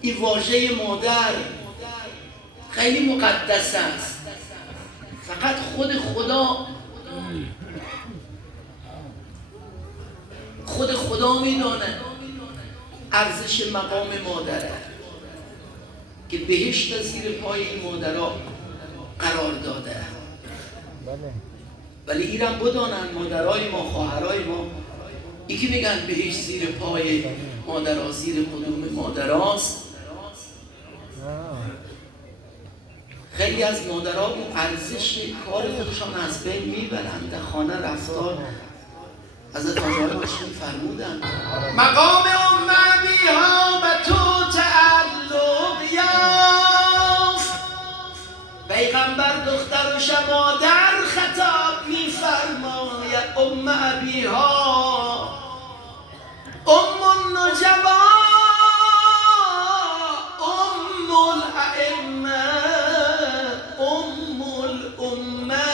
این واژه مادر خیلی مقدس است. فقط خود خدا میدانه ارزش مقام مادره که بهشت زیر پای این مادرها قرار داده. ولی ایران بدانن مادرای ما، خواهرای ما، یکی میگن بهشت زیر پای مادرها، زیر قدوم مادرهاست. خیلی از مادرها با ارزش کار خودشان از بین میبرند. در خانه رفتار حضرت آقای هاشمی فرمودن مقام ام ابیها به تو تعلق یافت. پیغمبر دختر و مادر خطاب میفرماید ام ابیها ام النجبا ام الائمه ام الامه.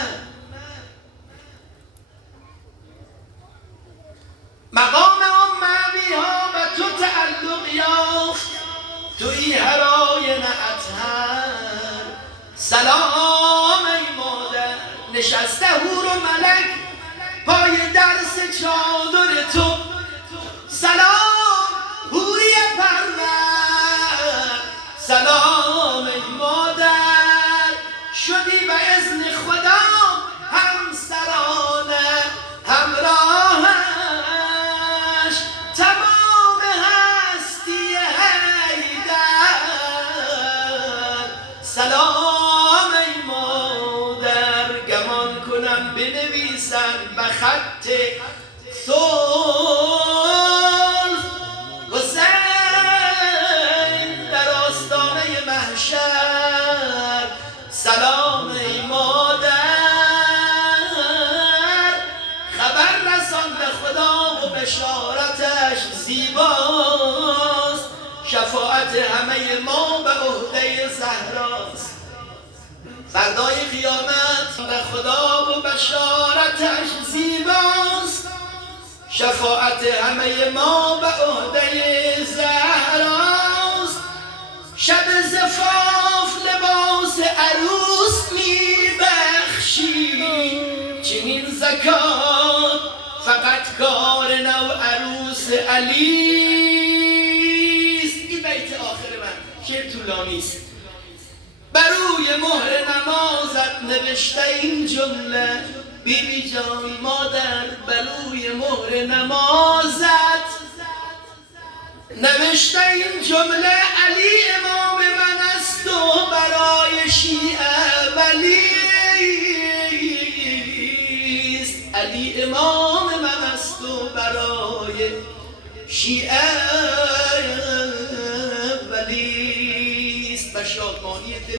مقام ام ابیها به تو تعلق یافت، توی هرای اطهر. سلام ای مادر، نشسته حور و ملک پای درس چادر تو. سلام حوری پرور، سلام ای مادر، شدی به اذن خدا همسرانه همراهش تمام هستی حیدر. سلام ای مادر، گمان کنم بنویسن به خط صلح حسین در آستانه محشر. سلام ای مادر، خبر رسان به خدا و بشارتش زیباست. شفاعت همه ما به عهده زهراست. فردای قیامت به خدا و بشارتش زیباست. شفاعت همه ما به عهده زهراست. شب زفاف لباس عروس میبخشی، چنین زکات فقط کار نو عروس علیست. این بیت آخر من شعر طولانیست. بروی مهر نمازت نوشته این جمله، بیبی جان مادر بروی مهر نمازت نوشته این جمله، علی امام من است و برای شیعه ولیست. علی امام من است و برای شیعه ولیست. و شادمانی